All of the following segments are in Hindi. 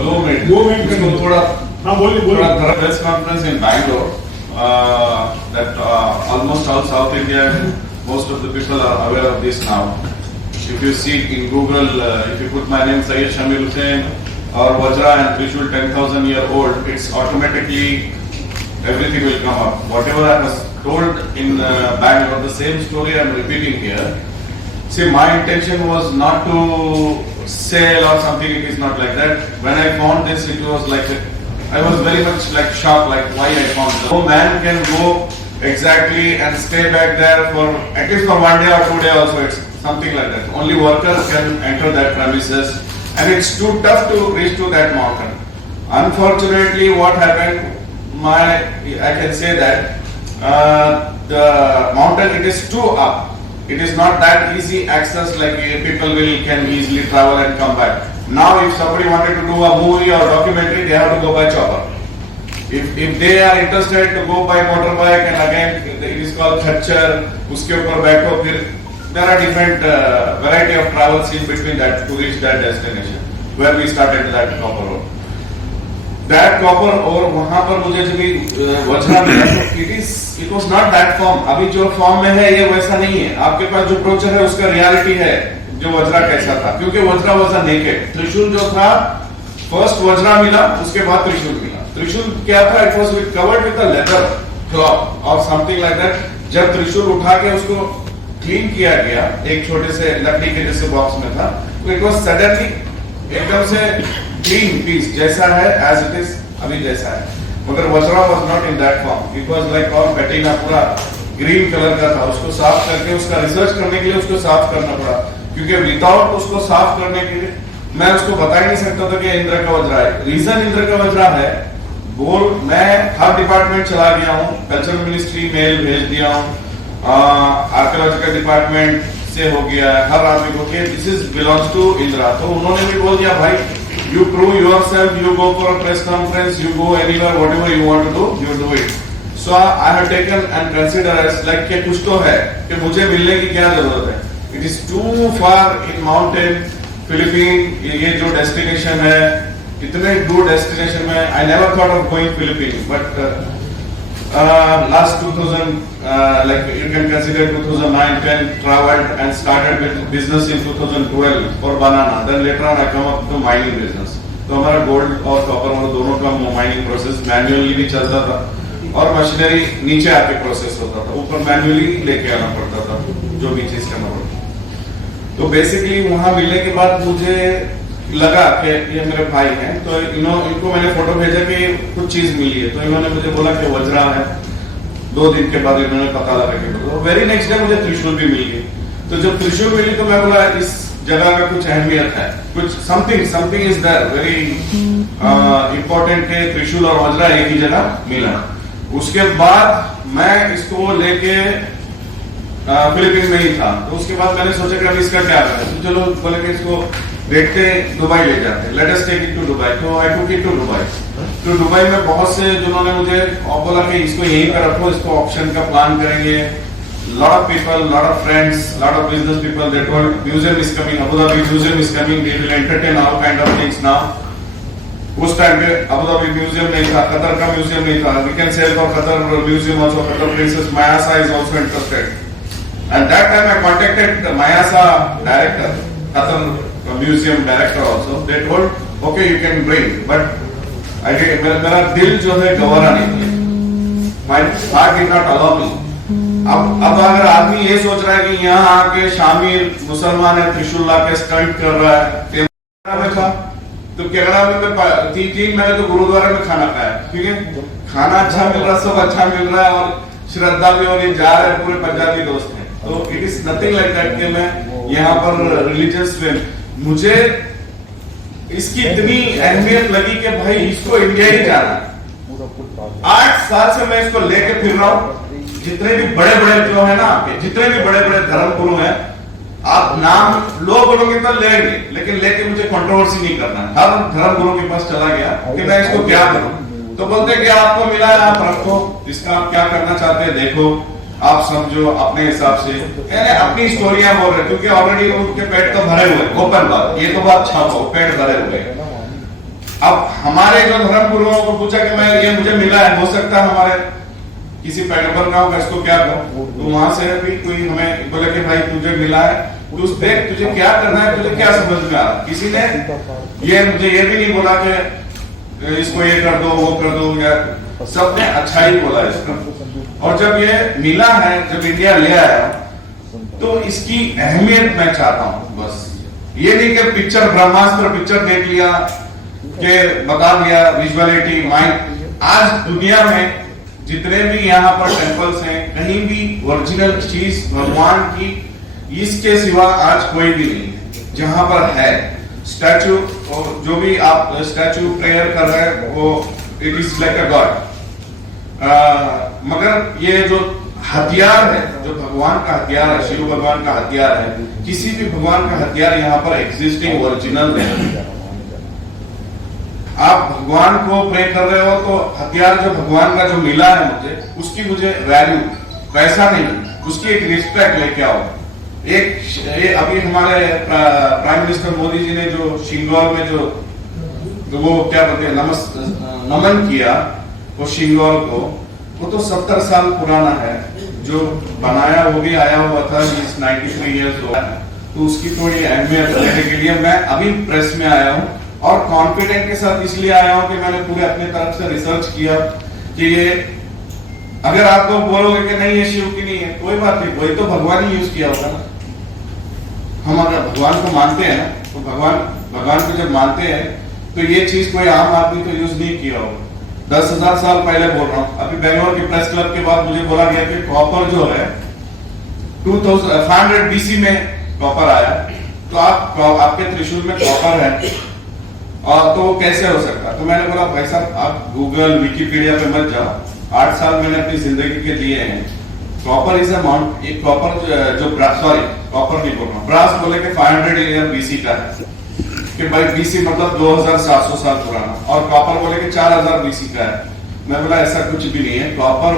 2 मिनट इसको थोड़ा हाँ बोलिए थोड़ा बोलिए press conference in Bangalore that almost all South India, most of the people are aware of this now. If you see in Google, if you put my name Syed Shamir Hussain or Vajra and Trishul 10,000 year old, it's automatically everything will come up. Whatever I was told in Bangalore, the same story I'm repeating here. See, my intention was not to sell or something. It is not like that. When I found this, it was like I was very much like shocked, like why I found this. No man can go exactly and stay back there for at least for 1 day or 2 days also. It's something like that. Only workers can enter that premises, and it's too tough to reach to that mountain. Unfortunately, what happened? I can say that the mountain, it is too up. It is not that easy access like people can easily travel and come back. Now if somebody wanted to do a movie or documentary, they have to go by chopper. If they are interested to go by motorbike, and again it is called खच्चर, उसके ऊपर बैठो, फिर there are different variety of travels in between that to reach that destination where we started that copper road. That copper और वहाँ पर मुझे जब वज्रा मिला तो it was not that form. अभी जो फॉर्म में है ये वैसा नहीं है. आपके पास जो ब्रोचर है उसका रियलिटी है जो वज्रा कैसा था, क्योंकि वज्रा वॉज अ नेकेड. त्रिशूल जो था, फर्स्ट वज्रा मिला, उसके बाद त्रिशूल मिला. त्रिशूल क्या था? It was covered with a leather cloth और समथिंग लाइक दैट. जब त्रिशूल उठा के उसको क्लीन किया गया एक छोटे से लकड़ी के जैसे बॉक्स में था, तो इट वॉज सडनली एकदम से क्लीन पीस जैसा है, एज इट इज अभी जैसा है. मगर Vajra was not in that form. It was like और पैटिना पूरा ग्रीन कलर का था. उसको साफ करके उसका रिसर्च करने के लिए उसको साफ करना पड़ा, क्योंकि विदाउट उसको साफ करने के लिए मैं उसको बता ही नहीं सकता था कि इंद्र का वज्रा है. रीजन इंद्र का वज्रा है, मैं हर डिपार्टमेंट चला गया हूँ, कल्चरल मिनिस्ट्री मेल भेज दिया हूँ, आर्कियोलॉजिकल डिपार्टमेंट से हो गया है, हर आदमी को कि this is belongs to Indira. तो उन्होंने भी बोल दिया भाई, you prove yourself, you go for a press conference, you go anywhere, whatever you want to do, you do it. So I have taken and consider as like कि कुछ तो है कि मुझे मिलने की क्या जरूरत है. It is too far in mountain, Philippines. ये जो destination है, इतने दूर destination में, I never thought of going Philippines, but last 2000, like you can consider 2009-10, traveled and started with business in 2012 for banana. Then later on I come up to mining business. तो हमारा गोल्ड और कॉपर और दोनों का माइनिंग प्रोसेस मैन्युअली भी चलता था और मशीनरी नीचे आके प्रोसेस होता था, ऊपर मैन्युअली लेके आना पड़ता था जो भी चीज करना पड़ता. तो बेसिकली वहां मिलने के बाद मुझे लगा कि ये मेरे भाई हैं, तो इनको मैंने फोटो भेजा कि कुछ चीज मिली है. तो इन्होंने मुझे बोला कि वज्रा है. 2 दिन के बाद इन्होंने पता लगा कि वेरी नेक्स्ट डे मुझे त्रिशूल भी मिल गई. तो जब त्रिशूल मिली तो मैं बोला इस जगह का कुछ अहमियत है, कुछ something is there very important है. त्रिशूल और वज्रा एक ही जगह मिला. उसके बाद मैं इसको लेके फिलीपीन में ही था. तो उसके बाद मैंने सोचा कि अब इसका क्या करें. तो चलो बोले कि इसको देखते दुबई ले जाते, let us take it to Dubai. तो I took it to Dubai. तो दुबई में बहुत से जिन्होंने मुझे बोला कि इसको यहीं पर रखो, इसको ऑप्शन का प्लान करेंगे. lot of people, lot of friends, lot of business people, they told museum is coming, Abu Dhabi museum is coming, they will entertain all kind of things now. उस टाइम पे अबू धाबी म्यूजियम नहीं था, कतर का म्यूजियम नहीं था. We can say for Qatar museum also, Qatar Princess Mayasa is also interested. And that time I contacted the Mayasa director, Qatar museum director also. They told, okay you can bring, but I did, मेरा दिल जो है गवारा नहीं है. My heart did not allow me. अब अगर आदमी ये सोच रहा है कि यहाँ आके शामिर मुसलमान है, त्रिशूल लाके स्टंट कर रहा है, तो केरला में मैं 3 महीने तो गुरुद्वारा में खाना खाया. ठीक है, खाना अच्छा मिल रहा, सब अच्छा मिल रहा है और श्रद्धा भी, और ये जा रहे पूरे पंजाबी दोस्त हैं. तो it is nothing like that कि मैं यहाँ पर रिलीजियस में मुझे इसकी इतनी अहमियत लगी कि भाई इसको इंडिया ही जाना है. 8 साल से मैं इसको लेके फिर रहा हूँ. जितने भी बड़े बड़े जो है ना, जितने भी बड़े बड़े धर्म गुरु हैं, आप नाम लोग बोलोगे तो लेंगे, लेकिन लेके मुझे कंट्रोवर्सी नहीं करना है. हर धर्म गुरु के पास चला गया कि मैं इसको क्या करूं, तो बोलते कि आपको मिला है आप रखो, इसका आप क्या करना चाहते हैं देखो, आप समझो अपने हिसाब से. अपनी स्टोरियां बोल रहे, क्योंकि ऑलरेडी उनके पेट तो भरे हुए. ओपन बात, ये तो बात छापो, पेट भरे हुए. अब हमारे जो धर्म गुरुओं को पूछा कि मैं ये मुझे मिला है, हो सकता है हमारे किसी पैगंबर का होगा, इसको क्या करो, तो वहां से भी कोई हमें बोले कि भाई तुझे मिला है, तू देख तुझे क्या करना है, तुझे क्या समझ में आ रहा। किसी ने ये मुझे ये भी नहीं बोला कि इसको ये कर दो वो कर दो, या सबने अच्छा ही बोला इसका। और जब ये मिला है, जब इंडिया ले आया, तो इसकी अहमियत मैं चाहता हूं। बस ये नहीं कि पिक्चर ब्रह्मास्त्र पिक्चर देख लिया कि बता दिया विजुअलिटी माइंड। आज दुनिया में जितने भी यहाँ पर टेम्पल्स हैं, कहीं भी ओरिजिनल चीज भगवान की इसके सिवा आज कोई भी नहीं है। जहां पर है स्टैचू, जो भी आप स्टैचू प्रेयर कर रहे हैं, वो it is like a God. मगर ये जो हथियार है, जो भगवान का हथियार है, शिव भगवान का हथियार है, किसी भी भगवान का हथियार यहाँ पर एग्जिस्टिंग ओरिजिनल नहीं है। आप भगवान को प्रे कर रहे हो तो हथियार जो भगवान का जो मिला है मुझे, उसकी मुझे वैल्यू, पैसा नहीं, उसकी एक रिस्पेक्ट लेके आओ। एक अभी हमारे प्राइम मिनिस्टर मोदी जी ने जो शिंगौर में जो वो क्या बोलते हैं नमन किया, वो शिंगौर को, वो तो 70 साल पुराना है। जो बनाया वो भी आया हुआ था, 93 ईयर्स हो, तो उसकी थोड़ी अहमियत लेने के लिए मैं अभी प्रेस में आया हूँ, और कॉन्फिडेंट के साथ इसलिए आया हूं कि मैंने पूरे अपने तरफ से रिसर्च किया कि ये, अगर आप लोग बोलोगे कि नहीं ये शिव की नहीं है, कोई बात नहीं, वही तो भगवान ही यूज किया होगा ना। हम अगर भगवान को मानते हैं ना, तो भगवान को जब मानते हैं तो ये चीज कोई आम आदमी तो यूज नहीं किया होगा। 10,000 साल पहले बोल रहा हूँ। अभी बेंगलोर की प्रेस क्लब के बाद मुझे बोला गया कि कॉपर जो है 2500 BC में कॉपर आया, तो आपके त्रिशूल में कॉपर है, और तो कैसे हो सकता। तो मैंने बोला भाई साहब आप गूगल विकिपीडिया पे मत जाओ, 8 साल मैंने अपनी जिंदगी के दिए हैं। कॉपर इज अमाउंट, एक कॉपर जो सॉरी कॉपर नहीं बोल रहा, ब्रास बोले कि 500 ईयर BC का है, कि भाई BC मतलब 2700 साल पुराना, और कॉपर बोले कि 4000 BC का है। मैं बोला ऐसा कुछ भी नहीं है, कॉपर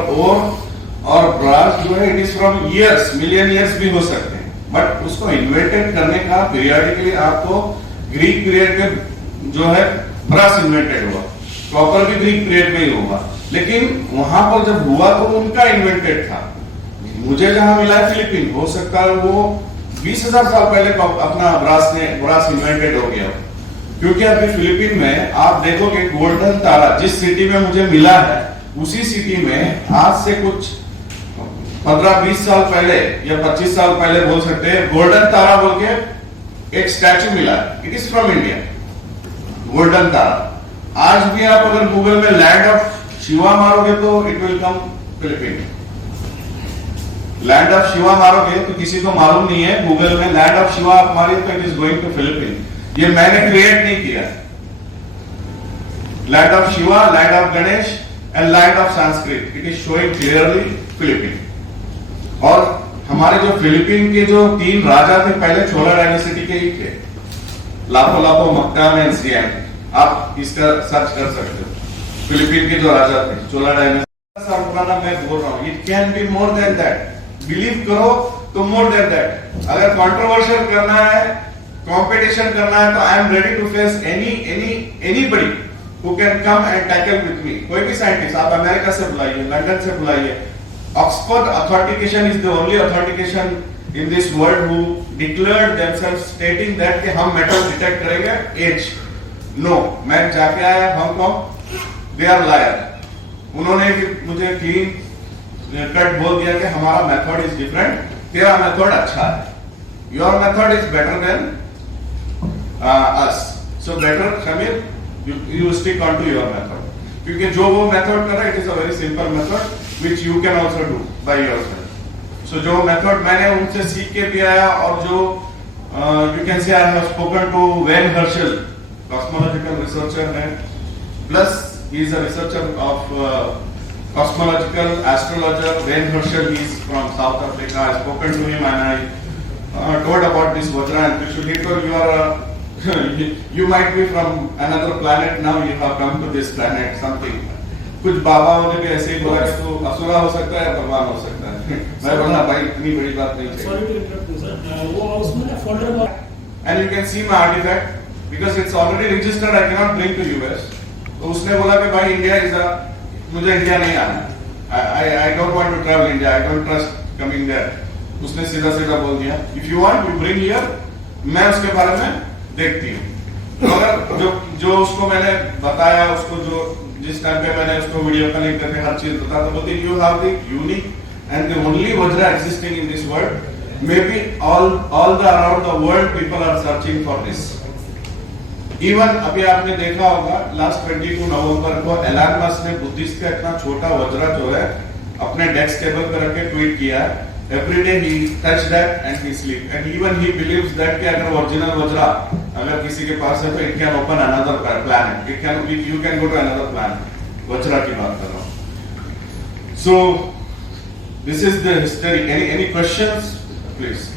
और ब्रास जो है it is from years, million years भी हो सकते हैं, बट उसको इन्वेंटेड करने का पीरियडिकली आपको ग्रीक पीरियड में जो है ब्रास इन्वेंटेड हुआ, कॉपर भी ग्रीक पीरियड में ही हुआ, लेकिन वहां पर जब हुआ तो उनका इन्वेंटेड था। मुझे जहां मिला है फिलीपीन, हो सकता है वो 20,000 साल पहले अपना ब्रास इन्वेंटेड हो गया, क्योंकि अभी फिलीपीन में आप देखोगे गोल्डन तारा जिस सिटी में मुझे मिला है, उसी सिटी में आज से कुछ 15-20 साल पहले या 25 साल पहले बोल सकते हैं, गोल्डन तारा बोल के एक स्टैचू मिला है। It is from India, golden Tara. आज भी आप अगर गूगल में लैंड ऑफ शिवा मारोगे तो it will come Philippine. Land of Shiva मारोगे तो किसी को मालूम नहीं है, गूगल में लैंड ऑफ शिवा आप मारिए तो it is going to Philippine. ये मैंने क्रिएट नहीं किया। Land of Shiva, land of Ganesh and land of Sanskrit, it is showing clearly Philippine. और हमारे जो फिलीपीन के जो 3 राजा थे पहले, चोला डायनेस्टी के ही थे, लापो मक्का में सियाम, आप इसका सर्च कर सकते हो। फिलीपीन के जो राजा थे चोला डायनेस्टी, मैं बोल रहा हूँ it can be more than that. Believe करो तो मोर देन दैट। अगर कंट्रोवर्शियल करना है, कंपटीशन करना है, तो I am ready to face anybody who can come and tackle with me. कोई भी साइंटिस्ट आप अमेरिका से बुलाइए, लंदन से बुलाइए, Oxford authentication is the only authentication in this world who declared themselves stating that कि हम मेटल डिटेक्ट करेंगे एज। नो, मैं जाके आया हांगकांग, दे आर लायर। उन्होंने मुझे क्लीन कट बोल दिया कि हमारा मेथड इज डिफरेंट, तेरा मेथड अच्छा है, your method is better than us, so better Shamir you stick on to your method, क्योंकि जो वो मेथड कर रहा है it is a very simple method which you can also do by yourself. So, जो मेथड मैंने उनसे सीख के भी आया, और जो you can say I have spoken to Wayne Herschel, cosmological researcher है, plus he is a researcher of cosmological astrologer. Wayne Herschel, he is from South Africa. I spoken to him and I told about this Vajra and Trishul. He told you are you might be from another planet, now you have come to this planet something. कुछ बाबाओं ने भी ऐसे ही बोला कि तू असुरा हो सकता है, भगवान हो सकता है। मैं बोला भाई इतनी बड़ी बात नहीं चाहिए। And you can see my artifact. because it's already registered, I cannot bring to US. तो उसने बोला कि भाई इंडिया इज मुझे इंडिया नहीं आना, I don't want to travel India, I don't trust coming there. उसने सीधा सीधा बोल दिया if you want you bring here, मैं उसके बारे में देखती हूँ। मगर जो उसको मैंने बताया, उसको जो जिस टाइम पे मैंने उसको वीडियो कॉलिंग करके हर चीज बताया, तो बोलती you have the unique and the only Vajra existing in this world, may be all the around the world people are searching for this. Even अभी आपने देखा होगा लास्ट 22 नवंबर को एलन मस्क ने बुद्धिस्ट का इतना छोटा वज्रा जो है अपने डेस्क टेबल पर रख के ट्वीट किया, every day he touch that and he sleep and even he believes that कि अगर ओरिजिनल वज्रा अगर किसी के पास है तो it can open another planet, it can you can go to another planet. Vajra की बात कर रहा हूँ। So this is the history. Any questions, please?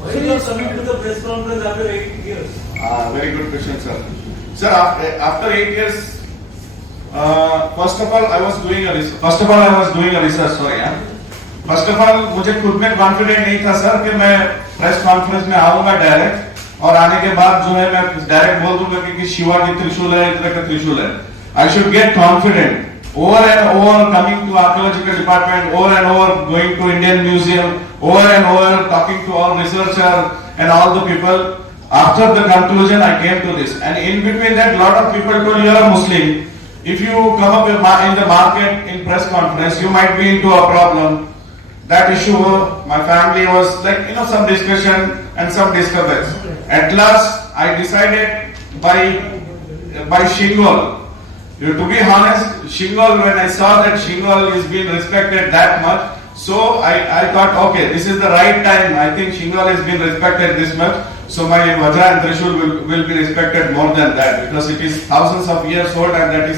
Why you are coming to the press conference after 8 years? Very good question, sir. Sir, after 8 years, first of all, I was doing a research. Sorry, first of all मुझे खुद में कॉन्फिडेंट नहीं था सर कि मैं प्रेस कॉन्फ्रेंस में आऊंगा डायरेक्ट और आने के बाद जो है मैं डायरेक्ट बोल दूंगा कि शिवा की त्रिशूल है, इतना का त्रिशूल है। I should get confident over and over coming to archaeological department, over and over going to Indian museum, over and over talking to all researcher and all the people. After the conclusion I came to this and in between that lot of people told you are a Muslim, if you come up in the market in press conference you might be into a problem. That issue, my family was like, some discussion and some disturbance. At last, I decided by Shingol. To be honest, Shingol, when I saw that Shingol is being respected that much, so I thought, okay, this is the right time. I think Shingol is being respected this much. So my Vajra and Trishul will be respected more than that because it is thousands of years old and that is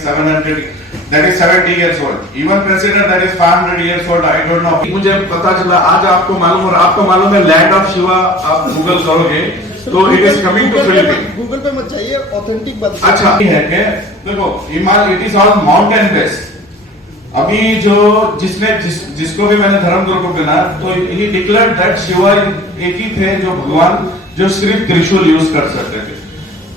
70 years old. Even consider that is 500 years old. I don't know. मुझे पता चला आज आपको मालूम और आपको मालूम है लैंड ऑफ शिवा आप गूगल करोगे तो it is coming to Philippines. Google पे मत जाइए, ऑथेंटिक बात। अच्छा है कि देखो Himalaya it is all mountain based. अभी जो जिसको भी मैंने धर्मगुरु को गिना तो ही डिक्लेयर्ड दैट शिवा एक ही थे जो भगवान जो सिर्फ त्रिशूल यूज कर सकते थे।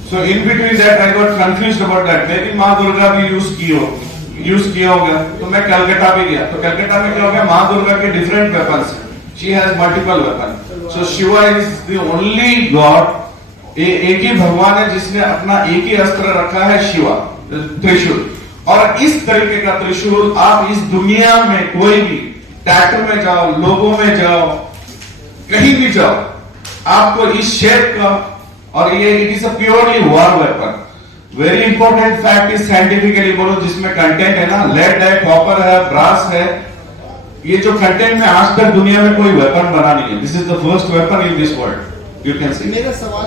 So in between that I got confused about that. Maybe माँ दुर्गा भी यूज किया होगा। तो मैं कलकत्ता भी गया तो कलकत्ता में क्या हो गया, माँ दुर्गा के different weapons, she has multiple weapon. So Shiva is the only God, एक ही भगवान है जिसने अपना एक ही अस्त्र रखा है, शिवा त्रिशूल। और इस तरीके का त्रिशूल आप इस दुनिया में कोई भी टैटू में जाओ, लोगों में जाओ, कहीं भी जाओ, आपको इस शेप का और ये it is a purely war weapon. Very important fact is scientifically बोलो जिसमें कंटेंट है ना, लेड है, कॉपर है, ब्रास है, ये जो कंटेंट में आज तक दुनिया में कोई वेपन बना नहीं है। This is the first weapon in this world, you can see. मेरा सवाल